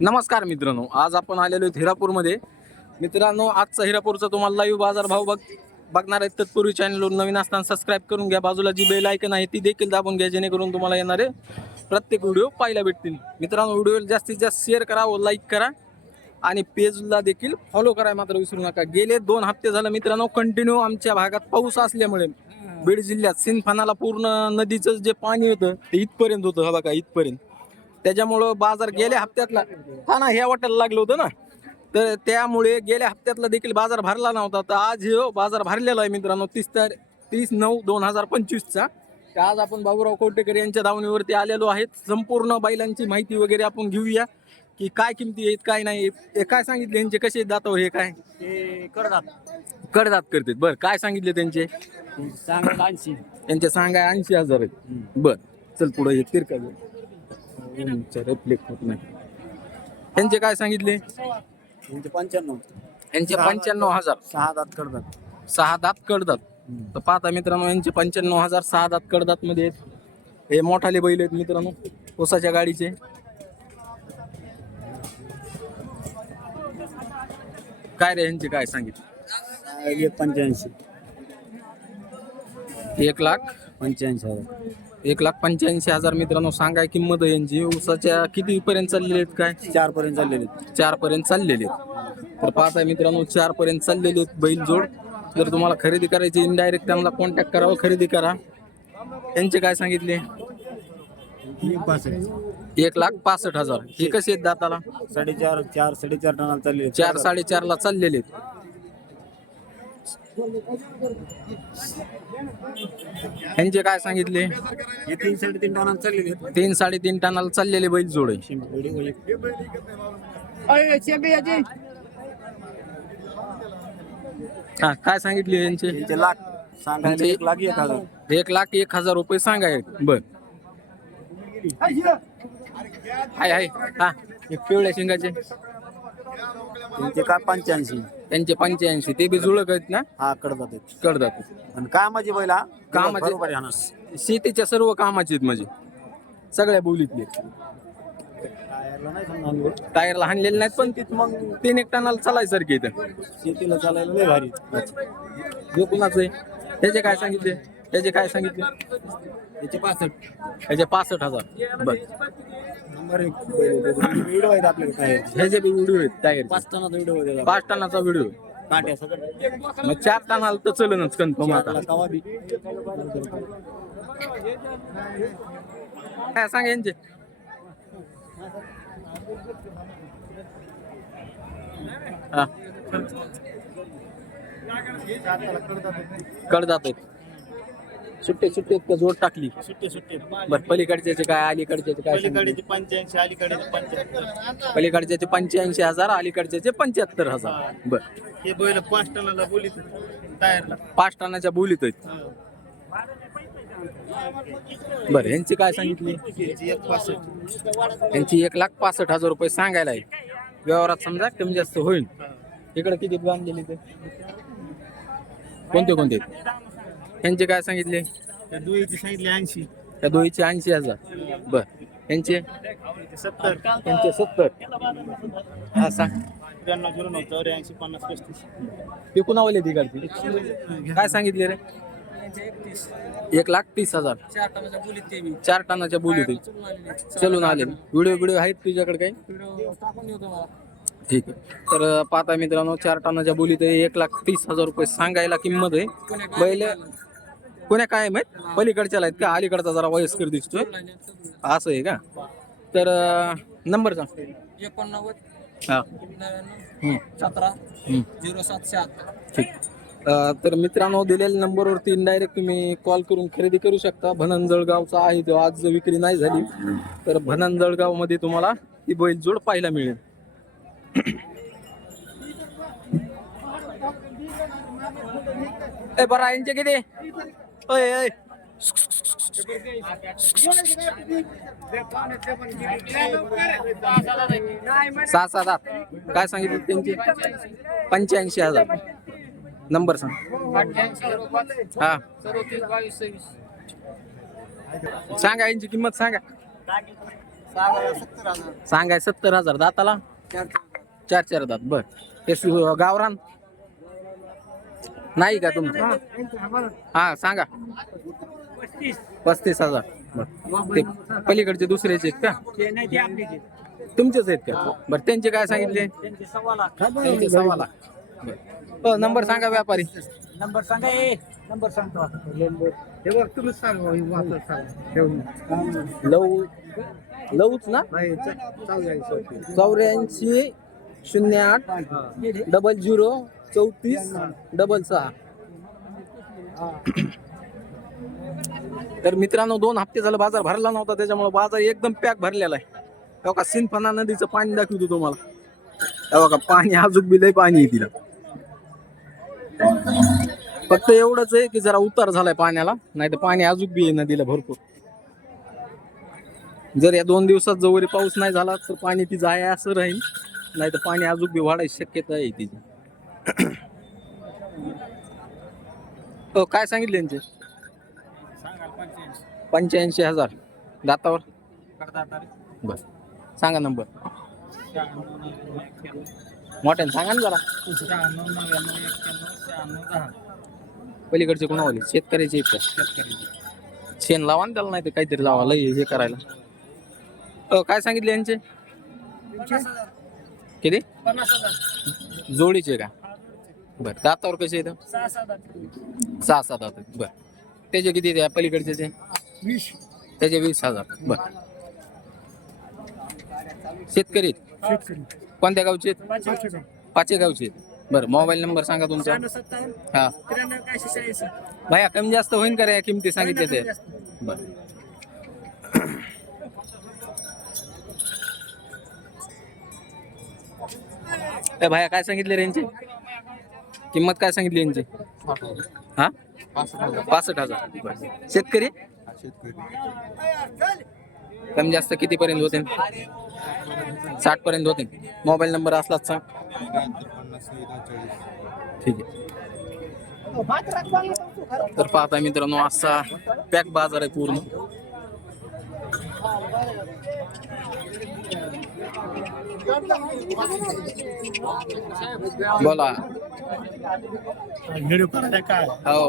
नमस्कार मित्रांनो आज आपण आलेलो आहेत हिरापूरमध्ये. मित्रांनो आजचा हिरापूरचा तुम्हाला लाईव्ह बाजार भाव बघ बघणार आहेत. तत्पूर्वी चॅनलवर नवीन असताना सबस्क्राईब करून घ्या. बाजूला जी बेल ऐकन आहे ती देखील दाबून घ्या जेणेकरून तुम्हाला येणारे प्रत्येक व्हिडिओ पाहायला भेटतील. मित्रांनो व्हिडिओ जास्तीत जास्त शेअर करा व लाईक करा. आणि पेजला देखील फॉलो करा मात्र विसरू नका. गेले दोन हप्ते झालं मित्रांनो कंटिन्यू आमच्या भागात पाऊस असल्यामुळे. बीड जिल्ह्यात सिंदफानाला पूर्ण नदीचं जे पाणी होतं ते इथपर्यंत होतं. हा बघा इथपर्यंत. त्याच्यामुळं बाजार गेल्या हप्त्यातला हा ना ह्या वाटायला लागलं होतं ना. तर त्यामुळे गेल्या हप्त्यातला देखील बाजार भरला नव्हता. तर आज हे बाजार भरलेला आहे मित्रांनो तीस तारीख तीस नऊ दोन हजार पंचवीसचा. तर आज आपण बाबूराव कोटेकर यांच्या दावणीवरती आलेलो आहेत. संपूर्ण बैलांची माहिती वगैरे आपण घेऊया. की काय किमती आहेत काय नाही हे काय सांगितले यांचे? कसे दातावर हे काय? ते करतात कडदात करतात. बरं काय सांगितले त्यांचे? चांगलं ऐंशी. त्यांचे सांगाय ऐंशी हजार आहेत. बर चल पुढे येतील का रिफ्लेक्ट होत नाही. त्यांचे काय सांगितले? त्यांचे पंच्याण्णव. यांचे पंच्याण्णव हजार. सहा दात करतात सहा दात कडदात तर पाहता मित्रांनो यांचे पंच्याण्णव हजार सहा दात कडदात मध्ये आहेत. हे मोठाले बैल आहेत मित्रांनो उसाच्या गाडीचे. काय रे यांचे काय सांगितले? एक पंच्याऐंशी. एक लाख पंच्याऐंशी हजार. एक लाख पंच्याऐंशी हजार मित्रांनो सांगाय किंमत आहे यांची. उसाच्या किती पर्यंत चाललेले आहेत काय? चार पर्यंत चाललेले चार पर्यंत चाललेले आहेत. तर पाहताय मित्रांनो चार पर्यंत चाललेले आहेत बैल जोड जर तुम्हाला खरेदी करायची इनडायरेक्ट त्यांना कॉन्टॅक्ट करावं खरेदी करा. यांचे काय सांगितले? एक लाख पासष्ट हजार. हे कसे आहेत दाताला? साडेचार चार साडेचार टनाला चालले चार साडेचार ला चाललेले आहेत. यांचे काय सांगितले? हे तीन साडेतीन टनाला चाललेले तीन साडेतीन टनाला चाललेले बैल जोड. हा काय सांगितले यांचे? त्यांचे लाख सांगायला एक लाख एक हजार. एक लाख एक हजार रुपये सांगाय बर. हाय हाय. हा. एक पिवळ्या शिंगाचे. त्यांचे काय पंच्याऐंशी? त्यांचे पंच्याऐंशी ते बी जुळक आहेत ना? हा करतात ते. करतात आणि कामाची बैला कामाची- बरोबर आहे हाणस. शेतीच्या सर्व कामाचे आहेत म्हणजे. सगळ्या बोलीतले टायरला नाही समजा टायरला हाणलेले नाहीत पण तिथं मग तीन एक टनाला चालायसारखे इथं शेतीला चालायला नाही भारी जो कुणाचं आहे? त्याचे काय सांगितले? त्याचे काय सांगितले? त्याचे पासष्ट. त्याचे पासष्ट हजार. बर. नंबर एक व्हिडिओ आहेत आपल्याकडे टायर ह्याचे बी व्हिडिओ आहेत टायर पाच टनाचा व्हिडिओ होते पाच टनाचा व्हिडिओ. काट्या सगळं मग चार टनाला तर चलनच कन्फर्म आता. तवा बी. काय सांग यांचे? हा. कडदात आहेत सुट्टे सुट्टे का जोड टाकली. सुट्टे सुट्टे. बर पलीकडच्याचे काय अलीकडच्याचे काय सांगितले? पंच्याऐंशी अलीकडेचे पंच्याहत्तर. पलीकडच्याचे पंच्याऐंशी हजार अलीकडच्याचे पंच्याहत्तर हजार. बर. हे बैल पाच टनाला बोलीत टायरला. पाच टनाच्या बोलीत आहेत. बर यांची काय सांगितली? एक पासष्ट. यांची एक लाख पासष्ट हजार रुपये सांगायला आहे. व्यवहारात समजा कमी जास्त होईल. इकडे किती बांधलेले ते? कोणते कोणते? यांचे काय सांगितले? त्या दुईची सांगितले ऐंशी. त्या दोईचे ऐंशी हजार. बर. यांचे? सत्तर. यांचे सत्तर. हा सांग. त्र्याण्णव झिरो नऊ चौऱ्याऐंशी पन्नास पस्तीस. ते कुणावले तिकडचे काय सांगितले रे? एक लाख तीस हजार. चार टनाच्या बोलीत चलून आले. व्हिडिओ व्हिडिओ आहेत तुझ्याकडे काही? ठीक आहे. तर पाहता मित्रांनो चार टनाच्या बोलीत आहे, एक लाख तीस हजार रुपये सांगायला किंमत आहे. बैल कोण्या काय माहीत? पलीकडच्याला आहेत का? अलीकडचा जरा वयस्कर दिसतोय. असं आहे का? तर नंबर सांग. एकोणनव्वद हा. हम्म, सतरा हम्म. झिरो सात शहात्तर. ठीक. अ, तर मित्रांनो दिलेल्या नंबरवरती इनडायरेक्ट तुम्ही कॉल करून खरेदी करू शकता. भनन जळगावचा आहे तो. आज विक्री नाही झाली तर भनन जळगावमध्ये तुम्हाला ही बैल जोड पाहायला मिळेल. ए बरं यांचे किती? ओय ओय. सहा सहा आठ काय सांगितलं त्यांची? पंच्याऐंशी हजार. नंबर सांग. हा. सांगा यांची किंमत सांगा. सांगाय सत्तर हजार दाताला? चार चार दात. बर. ते गावरान? नाही का तुमचं? हा. सांगा. पस्तीस हजार. ते पलीकडचे दुसऱ्याचे आहेत का? नाही ते आपली तुमचेच आहेत का? बरं त्यांचे काय सांगितले? त्यांचे सव्वा लाख. त्यांचे सव्वा लाख. बरं. हो, नंबर सांगा व्यापारी. नंबर सांगा ए नंबर सांगतो हे बघ तुम्हीच सांगा हे लव लवच ना? चौऱ्याऐंशी. शून्य आठ डबल झिरो चौतीस डबल सहा. तर मित्रांनो दोन हप्ते झालं बाजार भरला नव्हता त्याच्यामुळे बाजार एकदम पॅक भरलेला आहे. तेव्हा का सिंफना नदीचं पाणी दाखवतो तुम्हाला. तेव्हा का पाणी अजून बी लय पाणी आहे तिला फक्त एवढंच आहे की जरा उतार झालाय पाण्याला नाही तर पाणी अजून बी आहे नदीला भरपूर. जर या दोन दिवसात जवळ पाऊस नाही झाला तर पाणी तिचं आहे असं राहील. नाही तर पाणी अजून बी वाढायची शक्यता आहे तिची हो काय सांगितले यांचे? पंच्याऐंशी हजार. दातावर? बस सांगा नंबर. मोठ्याने सांगा ना जरा. पलीकडचे कोणावाले? शेतकऱ्याचे आहेत का शेण लावा ना त्याला नाही ते काहीतरी लावा लय हे करायला. अ, काय सांगितले यांचे? किती? जोडीचे का? बर. दातावर कसे येतं सहा सात सहा सात बर. त्याचे किती पलीकडचे ते? वीस. त्याचे वीस हजार. बर. शेतकरी आहेत. कोणत्या गावचे आहेत? पाचे गावचे आहेत. बरं मोबाईल नंबर सांगा तुमचा. शहाण्णव सत्तावन्न. हा. त्र्याण्णव कायशे शहाऐंशी. भैया कमी जास्त होईन का रे या किमती सांगितले ते बर. ए भाया काय सांगितले रेंजची किंमत काय सांगितली यांची? हा? पासष्ट हजार. शेतकरी? कमी जास्त किती पर्यंत होते? साठ पर्यंत होते. मोबाईल नंबर असलाच सांग. ठीक आहे. तर पाहता मित्रांनो असा पॅक बाजार आहे पूर्ण. बोला. व्हिडिओ करायला काय? हो.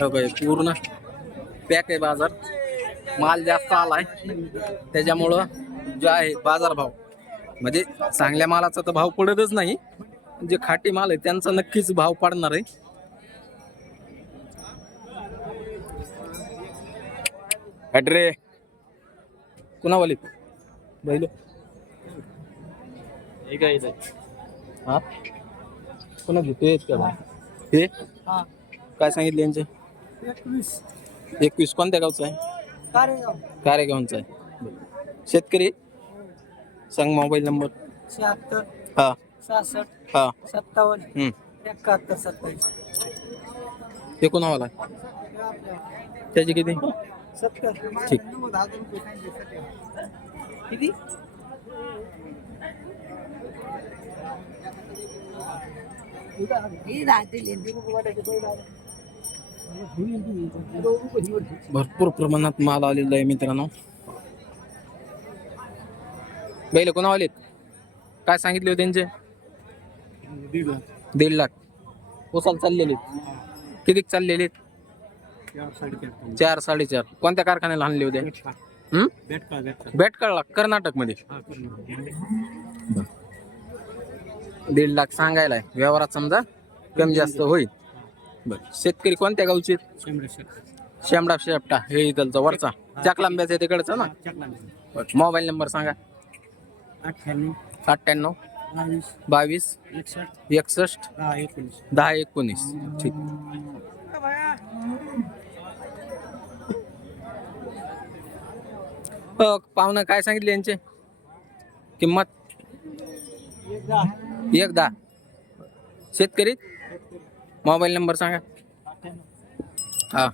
हो काय, पूर्ण पॅक आहे बाजार. माल जास्त आलाय. त्याच्यामुळं जो आहे बाजार भाव म्हणजे चांगल्या मालाचा तर भाव पडतच नाही. जे खाटी माल आहे त्यांचा नक्कीच भाव पडणार आहे. अड्रे कुणावाली? बैल. हा? पुन्हा घेतो येत का हे हा. काय सांगितले यांचे? एकवीस. एकवीस. कोणत्या गावचं आहे? कारेगाव. कारेगावचं आहे. शेतकरी? सांग मोबाईल नंबर. शहात्तर. हा. सहासष्ट. हा. सत्तावन्न. हम्म. एकाहत्तर सत्तावीस. हे कोणावाला त्याचे किती? सत्तर. ठीक. किती? भरपूर प्रमाणात माल आलेला आहे मित्रांनो. बैल कोणावाले काय सांगितले होते त्यांचे? दीड दीड लाख. ओसाल चाललेले किती चाललेले चार साडेचार चार साडेचार. कोणत्या कारखान्याला आणले होते? हम्म? बेटका बेटका बेटकळला कर्नाटक. मध्ये हा दीड लाख सांगायला आहे व्यवहारात समजा कमी जास्त होईल. बर. शेतकरी कोणत्या गावचे आहेत? शेमडा शेपटा. हे इथलचा वरचा. चाकलांब्याचा तिकडचा ना? मोबाईल नंबर सांगा. अठ्ठ्याण्णव. अठ्ठ्याण्णव. बावीस. बावीस. एकसष्ट. एकसष्ट. दहा एकोणीस. दहा एकोणीस. ठीक. हो पाहुणं काय सांगितले यांचे? किंमत? एक दहा शेतकरी? मोबाईल नंबर सांगा. हा.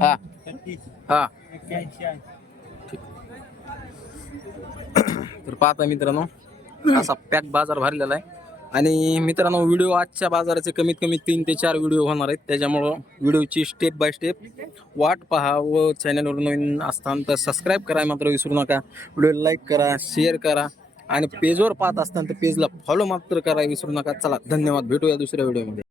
हा. हा. तर पाहता मित्रांनो असा पॅक बाजार भरलेला आहे. आणि मित्रांनो व्हिडिओ आजच्या बाजाराचे कमीत कमी तीन ते चार व्हिडिओ होणार आहेत. त्याच्यामुळं व्हिडिओची स्टेप बाय स्टेप वाट पहा व चॅनलवर नवीन असताना तर सबस्क्राईब करा. मात्र विसरू नका. व्हिडिओ लाईक करा शेअर करा. आणि पेजवर पाहत असताना तर पेजला फॉलो मात्र करायला विसरू नका. चला धन्यवाद. भेटूया दुसऱ्या व्हिडिओमध्ये